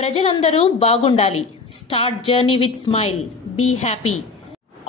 ప్రజలందరూ బాగుండాలి. Start journey with smile. Be happy.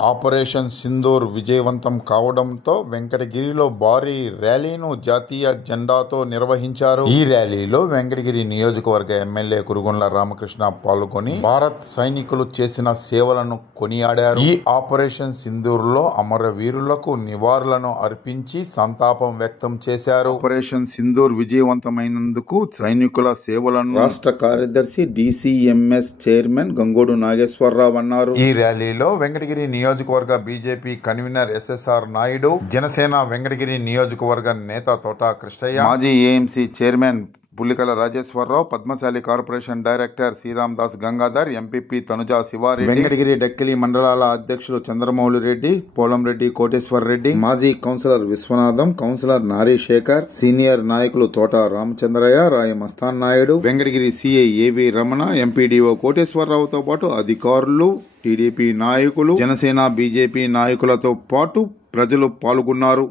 Operation Sindoor విజయవంతం కావడంతో వెంకటగిరిలో భారీ ర్యాలీను జాతీయ జెండాతో నిర్వహించారు. ఈ ర్యాలీలో వెంకటగిరి నియోజకవర్గ ఎమ్మెల్యే కురుగుండ్ల రామకృష్ణ పాల్గొని భారత్ సైనికులు చేసిన సేవలను కొనియాడారు. ఈ ఆపరేషన్ సింధూర్ లో అమరవీరులకు నివాళులను అర్పించి సంతాపం వ్యక్తం చేశారు. ఆపరేషన్ సింధూర్ విజయవంతమైనందుకు సైనికుల సేవలను రాష్ట్ర కార్యదర్శి DCMS చైర్మన్ గంగోడు నాగేశ్వరరావు అన్నారు. ఈ ర్యాలీలో వెంకటగిరి నియోజకవర్గ BJP convener SSR Naidu, Janasena Venkatagiri నియోజకవర్గ నేత తోట కృష్ణయ్య, మాజీ AMC chairman Pullikala Rajeswararao, Padmasali corporation director Sriram Das Gangadhar, MPP Tanuja Sivari, Venkatagiri Dekkali మండలాల అధ్యక్షులు చంద్రమౌళి రెడ్డి, పోలంరెడ్డి కోటేశ్వర్ రెడ్డి, మాజీ కౌన్సిలర్ విశ్వనాథం, కౌన్సిలర్ నారీ శేఖర్, సీనియర్ నాయకులు తోట రామచంద్రయ్య, రాయ Mastan Naidu, Venkatagiri CI AV Ramana, MPDO కోటేశ్వరరావుతో పాటు అధికారులు, టీడీపీ నాయకులు, జనసేన బీజేపీ నాయకులతో పాటు ప్రజలు పాల్గొన్నారు.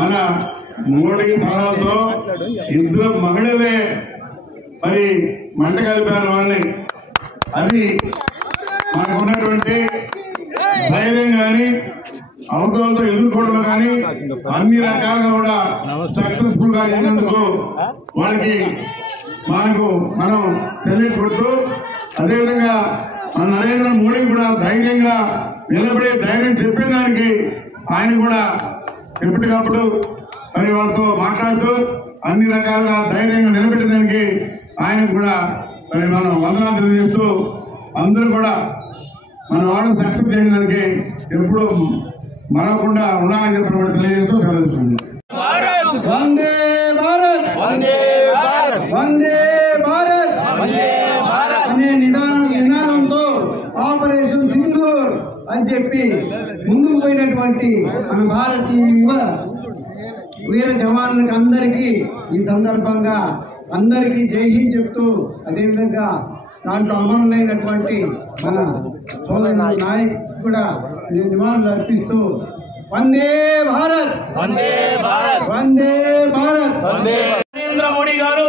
మన మోడీ సలహాతో ఇద్దరు మహిళలే మరి మంట కలిపారు వాళ్ళని. అది మనకున్నటువంటి ధైర్యం కానీ అవసరాలతో ఎదుర్కోవడం కానీ అన్ని రకాలుగా కూడా సక్సెస్ఫుల్ గా అయినందుకు వాళ్ళకి మనం సెల్యూట్ కొడుతూ, అదేవిధంగా మన నరేంద్ర మోడీ కూడా ధైర్యంగా నిలబడే ధైర్యం చెప్పేదానికి ఆయన కూడా ఎప్పటికప్పుడు మరి వాళ్ళతో మాట్లాడుతూ అన్ని రకాలుగా ధైర్యంగా నిలబెట్టడానికి ఆయన కూడా మరి మనం వందనాలు తెలియజేస్తూ, అందరూ కూడా మన వాళ్ళు సక్సెస్ చేయడానికి ఎప్పుడు మరవకుండా ఉండాలని చెప్పిన తెలియజేస్తూ సెలవుతుంది. వందే భారత్, వందే భారత్, వందే భారత్, వందే భారత్ అనే నినాదంతో ఆపరేషన్ సింధూర్ అని చెప్పి ముందుకు పోయినటువంటి మన భారతీయ యువ వీర జవాన్లకు అందరికీ ఈ సందర్భంగా అందరికీ జై హింద్ చెప్తూ, అదేవిధంగా దాంట్లో అమరులైనటువంటి మన సోదరు నాయక్ కూడా నివాళులు అర్పిస్తూ వందే భారత్, వందే భారత్, వందే భారత్, వందే. నరేంద్ర మోడీ గారు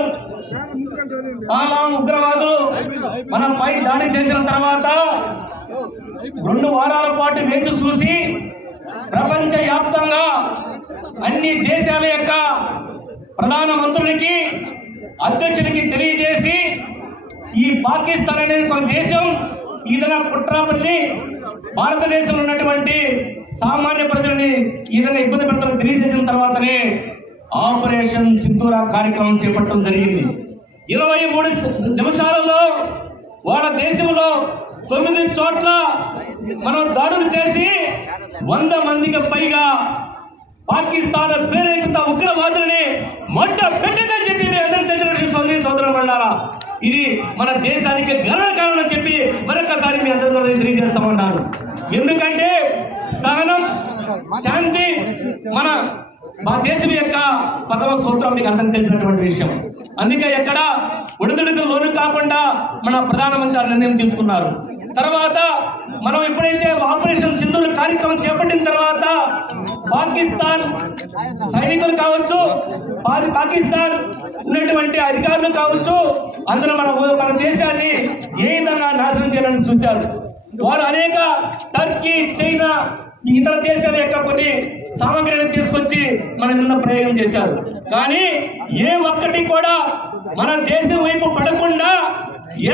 పాలాం ఉగ్రవాదులు మనపై దాడి చేసిన తర్వాత 2 వారాల పాటు వేచి చూసి ప్రపంచ వ్యాప్తంగా అన్ని దేశాల యొక్క ప్రధానమంత్రులకి, అధ్యక్షుడికి తెలియజేసి ఈ పాకిస్తాన్ అనేది ఒక దేశం, ఈ విధంగా కుట్రపల్లి భారతదేశంలో ఉన్నటువంటి సామాన్య ప్రజల్ని ఈ విధంగా ఇబ్బంది పెడతారని తెలియజేసిన తర్వాతనే ఆపరేషన్ సింధూర్ కార్యక్రమం చేపట్టడం జరిగింది. 23 నిమిషాలలో వాళ్ళ దేశంలో 9 చోట్ల మనం దాడులు చేసి 100 మందికి పైగా పాకిస్తాన్ ప్రేరేపిత ఉగ్రవాదులని మొట్ట పెట్టిందని చెప్పి మీ అందరూ తెలిసినటువంటి సోదరులారా, ఇది మన దేశానికి గర్వకారణం అని చెప్పి మరొకసారి మీ అందరితో తెలియజేస్తామన్నారు. ఎందుకంటే సహనం, శాంతి మన దేశం యొక్క 10వ సూత్రం మీకు అందరికీ తెలిసినటువంటి విషయం. అందుకే ఎక్కడ ఒడిదుడుకు లోను కాకుండా మన ప్రధానమంత్రి నిర్ణయం తీసుకున్నారు. తర్వాత మనం ఎప్పుడైతే ఆపరేషన్ సింధూర్ కార్యక్రమం చేపట్టిన తర్వాత పాకిస్తాన్ సైనికులు కావచ్చు, పాకిస్తాన్ ఉన్నటువంటి అధికారులు కావచ్చు, అందరూ మన దేశాన్ని ఏ విధంగా నాశనం చేయాలని చూశారు. వారు అనేక టర్కీ, చైనా, ఇతర దేశాల యొక్క కొన్ని సామగ్రిని తీసుకొచ్చి మన మీద ప్రయోగం చేశారు. కానీ ఏ ఒక్కటి కూడా మన దేశం వైపు పడకుండా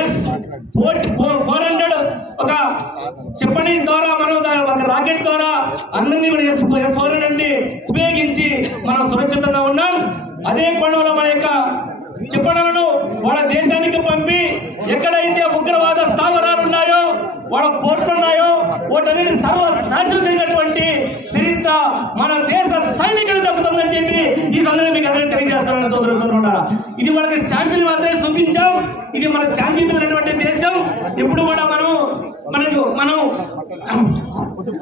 S-400 ఒక చెప్పని ద్వారా మనం ఒక రాకెట్ ద్వారా అందరినీ కూడా S-400 ఉపయోగించి మనం సురక్షితంగా ఉన్నాం. అదే కోణంలో మన యొక్క చెప్పలను వాళ్ళ దేశానికి పంపి ఎక్కడైతే ఉగ్రవాద స్థావరాలు ఉన్నాయో, వాళ్ళ పోర్టులు ఉన్నాయో, వాటన్నిటి సర్వనాశనం చేసినటువంటి చరిత్ర మన దేశ సైనికులు దక్కుతుందని చెప్పి ఈ సందర్భంగా మీకు అందరికీ తెలియజేస్తామని సోదరులారా. ఇది వాళ్ళకి శాంపిల్ మాత్రమే చూపించాం. ఇది మన శాంతియుతమైనటువంటి దేశం. ఇప్పుడు కూడా మనం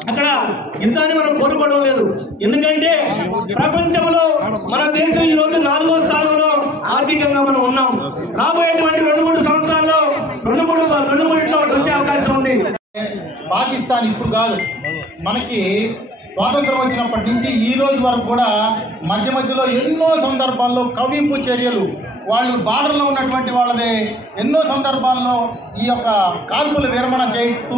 అక్కడ యుద్ధాన్ని మనం కోరుకోవడం లేదు. ఎందుకంటే ప్రపంచంలో మన దేశం ఈ రోజు 4వ స్థానంలో ఆర్థికంగా మనం ఉన్నాం. రాబోయేటువంటి 2-3 సంవత్సరాల్లో 2-3 వచ్చే అవకాశం ఉంది. పాకిస్తాన్ ఇప్పుడు కాదు, మనకి స్వాతంత్రం వచ్చినప్పటి నుంచి ఈ రోజు వరకు కూడా మధ్యలో ఎన్నో సందర్భాల్లో కవ్వింపు చర్యలు, వాళ్ళు బార్డర్లో ఉన్నటువంటి వాళ్ళదే ఎన్నో సందర్భాల్లో ఈ యొక్క కాల్పుల విరమణ చేయిస్తూ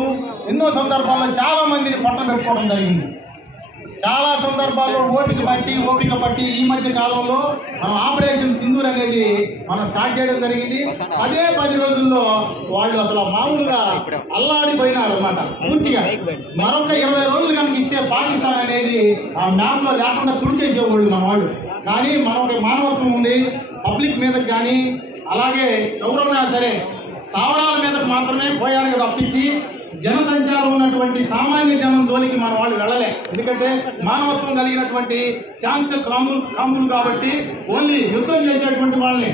ఎన్నో సందర్భాల్లో చాలామందిని పట్టణ పెట్టుకోవడం జరిగింది. చాలా సందర్భాల్లో ఓపిక పట్టి ఈ మధ్య కాలంలో మనం ఆపరేషన్ సింధూర్ అనేది మనం స్టార్ట్ చేయడం జరిగింది. అదే 10 రోజుల్లో వాళ్ళు అసలు మామూలుగా అల్లాడిపోయినారు అన్నమాట పూర్తిగా. మరొక 20 రోజులు కనుక ఇస్తే పాకిస్తాన్ అనేది ఆ మ్యాప్లో లేకుండా తుడిచేసేవాళ్ళు మన వాళ్ళు. కానీ మనకి మానవత్వం ఉంది, పబ్లిక్ మీదకి కానీ అలాగే ఎవరైనా సరే స్థావరాల మీదకి మాత్రమే పోయారు కదా తప్పించి జనసంచారం ఉన్నటువంటి సామాన్య జనం జోలికి మన వాళ్ళు వెళ్ళలే. ఎందుకంటే మానవత్వం కలిగినటువంటి శాంతి కాములు కాబట్టి ఓన్లీ యుద్ధం చేసేటువంటి వాళ్ళని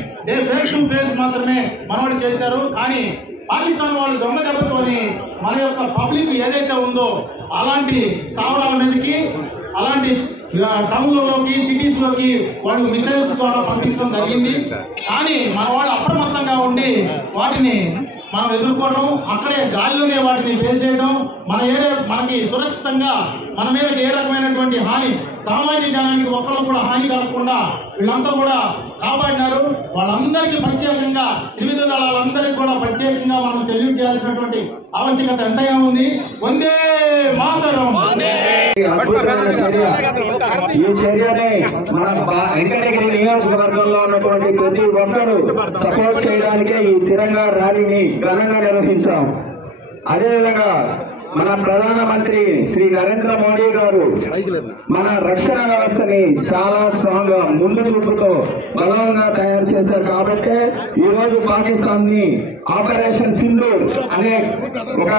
ఫేస్ టు ఫేస్ మాత్రమే మనవాళ్ళు చేశారు. కానీ పాకిస్తాన్ వాళ్ళు దొంగ దెబ్బతోని మన యొక్క పబ్లిక్ ఏదైతే ఉందో అలాంటి స్థావరాల మీదకి అలాంటి టౌన్లలోకి సిటీస్లోకి వాళ్ళు మిసైల్స్ ద్వారా పంపించడం జరిగింది. కానీ మన వాళ్ళు అప్రమత్తంగా ఉండి వాటిని మనం ఎదుర్కోవడం, అక్కడే గాలిలోనే వాటిని పేల్చేయడం, మనకి సురక్షితంగా మన మీద ఏ రకమైనటువంటి హాని సామాన్య జనానికి ఒక్కళ్ళు కూడా హాని కలగకుండా వీళ్ళంతా కూడా కాపాడినారు. వాళ్ళందరికీ ప్రత్యేకంగా త్రివిధ దళాలందరికీ కూడా ప్రత్యేకంగా మనం సెల్యూట్ చేయాల్సినటువంటి ఆవశ్యకత ఎంతైనా ఉంది. వందే మాతరం. ఈ చర్యని మన వెంకటగిరి నియోజకవర్గంలో ఉన్నటువంటి ప్రతి ఒక్కరూ సపోర్ట్ చేయడానికి ఈ తిరంగా ర్యాలీని ఘనంగా నిర్వహించాం. అదేవిధంగా మన ప్రధానమంత్రి శ్రీ నరేంద్ర మోడీ గారు మన రక్షణ వ్యవస్థని చాలా స్ట్రాంగ్ గా ముందు చూపుతో బలంగా తయారు చేశారు. కాబట్టి ఈ రోజు పాకిస్తాన్ ని ఆపరేషన్ సింధూర్ అనే ఒక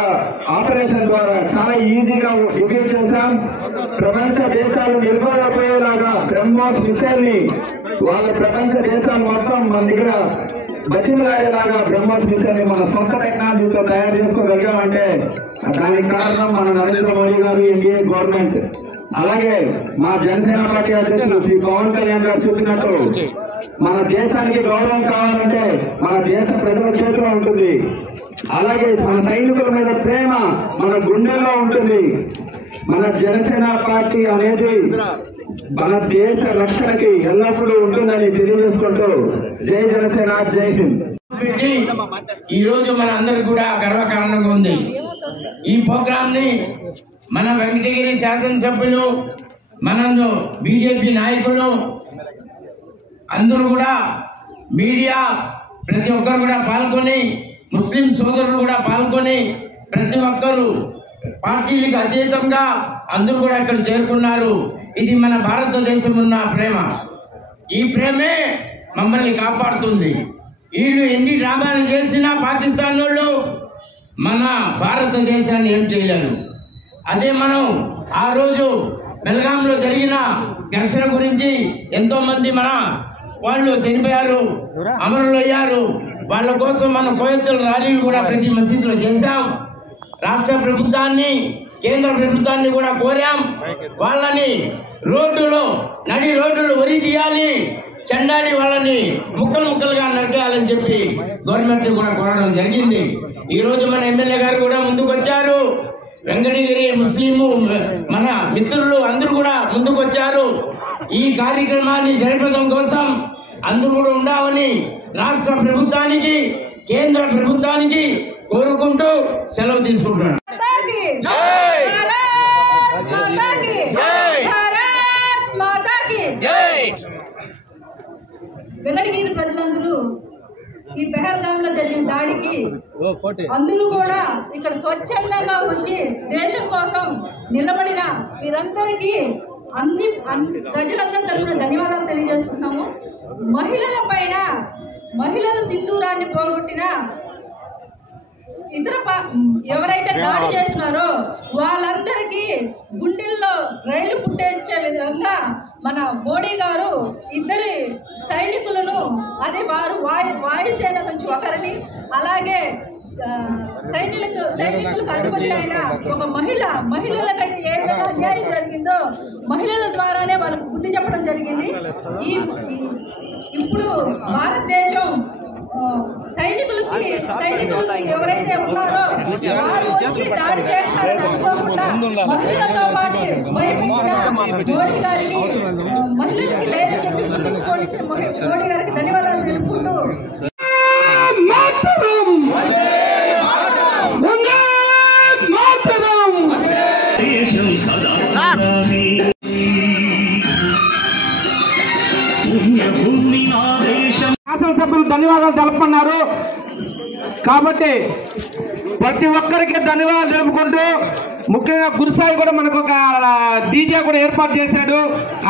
ఆపరేషన్ ద్వారా చాలా ఈజీగా డిఫీట్ చేశాం. ప్రపంచ దేశాలు నిర్భయపోయేలాగా బ్రహ్మోస్ మిసైల్ ని వాళ్ళ ప్రపంచ దేశాలు మొత్తం మన దగ్గర బతిమలాడేలాగా బ్రహ్మోస్ మిసైల్ ని మన సొంత టెక్నాలజీతో తయారు చేసుకోగలిగామంటే దానికి కారణం మన నరేంద్ర మోడీ గారు, ఎన్డీఏ గవర్నమెంట్. అలాగే మా జనసేన పార్టీ అధ్యక్షులు శ్రీ పవన్ కళ్యాణ్ గారు చెప్పినట్టు మన దేశానికి గౌరవం కావాలంటే మన దేశ ప్రజల చేతిలో ఉంటుంది. అలాగే మన సైనికుల మీద ప్రేమ మన గుండెల్లో ఉంటుంది. మన జనసేన పార్టీ అనేది మన దేశ రక్షణకి ఎల్లప్పుడూ ఉంటుందని తెలియజేసుకుంటూ జై జనసేన, జై హింద్. ఈ రోజు మన అందరికి కూడా గర్వకారణంగా ఉంది. ఈ ప్రోగ్రామ్ ని మన వెంకటగిరి శాసనసభ్యులు, మన బీజేపీ నాయకులు అందరూ కూడా, మీడియా ప్రతి ఒక్కరు కూడా పాల్గొని, ముస్లిం సోదరులు కూడా పాల్గొని, ప్రతి ఒక్కరు పార్టీలకు అతీతంగా అందరూ కూడా ఇక్కడ చేరుకున్నారు. ఇది మన భారతదేశం ఉన్న ప్రేమ. ఈ ప్రేమే మమ్మల్ని కాపాడుతుంది. వీళ్ళు ఎన్ని డ్రామాలు చేసినా పాకిస్తాన్ వాళ్ళు మన భారతదేశాన్ని ఏం చేయలేరు. అదే మనం ఆ రోజు బెల్గాంలో జరిగిన ఘర్షణ గురించి ఎంతోమంది మన వాళ్ళు చనిపోయారు, అమరులయ్యారు. వాళ్ళ కోసం మన కోయత్తుల ర్యాలీలు కూడా ప్రతి మసీదులో చేశాం. రాష్ట్ర ప్రభుత్వాన్ని, కేంద్ర ప్రభుత్వాన్ని కూడా కోరాం. వాళ్ళని నడి రోడ్డులో వరి తీయాలి, చెండాడి వాళ్ళని ముక్కలుగా నరికేయాలని చెప్పి గవర్నమెంట్ కూడా కోరడం జరిగింది. ఈ రోజు మన ఎమ్మెల్యే గారు కూడా ముందుకొచ్చారు. వెంకటగిరి ముస్లిము మన మిత్రులు అందరూ కూడా ముందుకొచ్చారు. ఈ కార్యక్రమాన్ని జరపడం కోసం అందరూ కూడా ఉండాలని రాష్ట్ర ప్రభుత్వానికి, కేంద్ర ప్రభుత్వానికి కోరుకుంటూ సెలవు తీసుకుంటున్నాను. వెంకటగిరి ప్రజలందరూ ఈ పెహల్గాంలో జరిగిన దాడికి అందరూ కూడా ఇక్కడ స్వచ్ఛందంగా వచ్చి దేశం కోసం నిలబడిన వీరందరికీ ప్రజలందరి తరఫున ధన్యవాదాలు తెలియజేసుకుంటున్నాము. మహిళల పైన మహిళల సింధూరాన్ని పోగొట్టిన ఇతర ఎవరైతే దాడి చేస్తున్నారో వాళ్ళందరికీ గుండెల్లో రైళ్లు పుట్టించే విధంగా మన మోడీ గారు ఇద్దరి సైనికులను, అదే వారు వాయుసేన నుంచి ఒకరిని, అలాగే సైనికులకు అధిపతి అయిన ఒక మహిళలకైతే ఏ విధంగా అన్యాయం జరిగిందో మహిళల ద్వారానే వాళ్ళకు బుద్ధి చెప్పడం జరిగింది. ఇప్పుడు భారతదేశం సైనికులు ఎవరైతే ఉన్నారో వారు వచ్చి దాడి చేస్తారని అనుకోకుండా మహిళలతో పాటు భయపెట్టిన మోడీ గారికి మహిళలకి లేదని చెప్పి ముందుకు పోనిచ్చిన మోడీ గారికి ధన్యవాదాలు తెలుపుకుంటూ శాసనసభ్యులు ధన్యవాదాలు తెలుపుకున్నారు. కాబట్టి ప్రతి ఒక్కరికి ధన్యవాదాలు తెలుపుకుంటూ ముఖ్యంగా గురుసాయి కూడా మనకు ఒక డీజే కూడా ఏర్పాటు చేశాడు.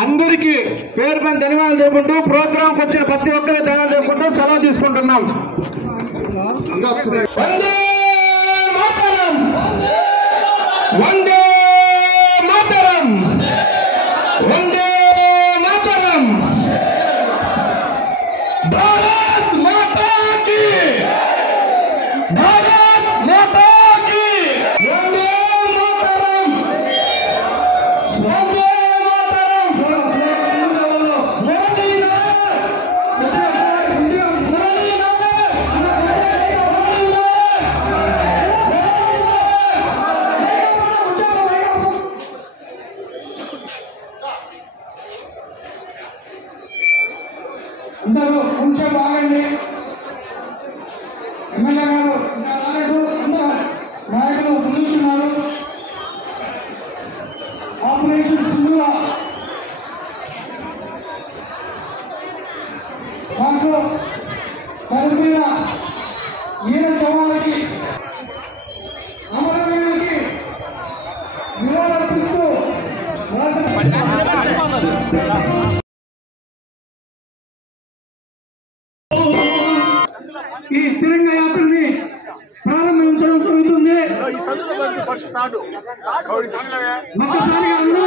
అందరికీ పేరు పైన ధన్యవాదాలు తెలుపుకుంటూ ప్రోగ్రాంకి వచ్చిన ప్రతి ఒక్కరికి ధన్యవాదాలు తెలుపుకుంటూ సెలవు తీసుకుంటున్నాం. వందే మాతరం, వందే మాతరం, వందే మాతరం. भारत माता की, भारत माता की, वंदे मातरम, वंदे मातरम. मोदी అందరూ కొంచెం ఆగండి. ఎమ్మెల్యే గారు నాయకులు పిలుస్తున్నారు. ఆపరేషన్ సింధూర దాంట్లో చనిపోయిన వీర జవాన్లకి అమరవీరులకి నివాళులర్పిస్తూ ఈ తిరంగ యాత్రని ప్రారంభించడం జరుగుతుంది. ఒక్కసారిగా అందరూ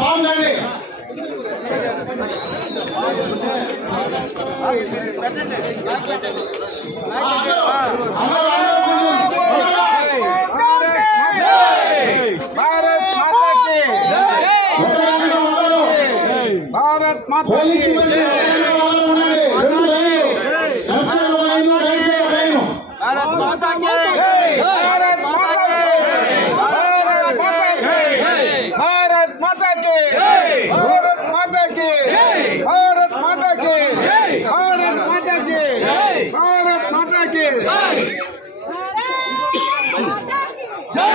బాగుందండి. భారత్ మాతా కీ, భారత్ మాతా కీ, భారత్ మాతా కీ, భారత్ మాతా కీ, భారత్ మాతా కీ, భారత్ మాతా కీ, భారత్ మాతా కీ, భారత్ మాతా కీ జై.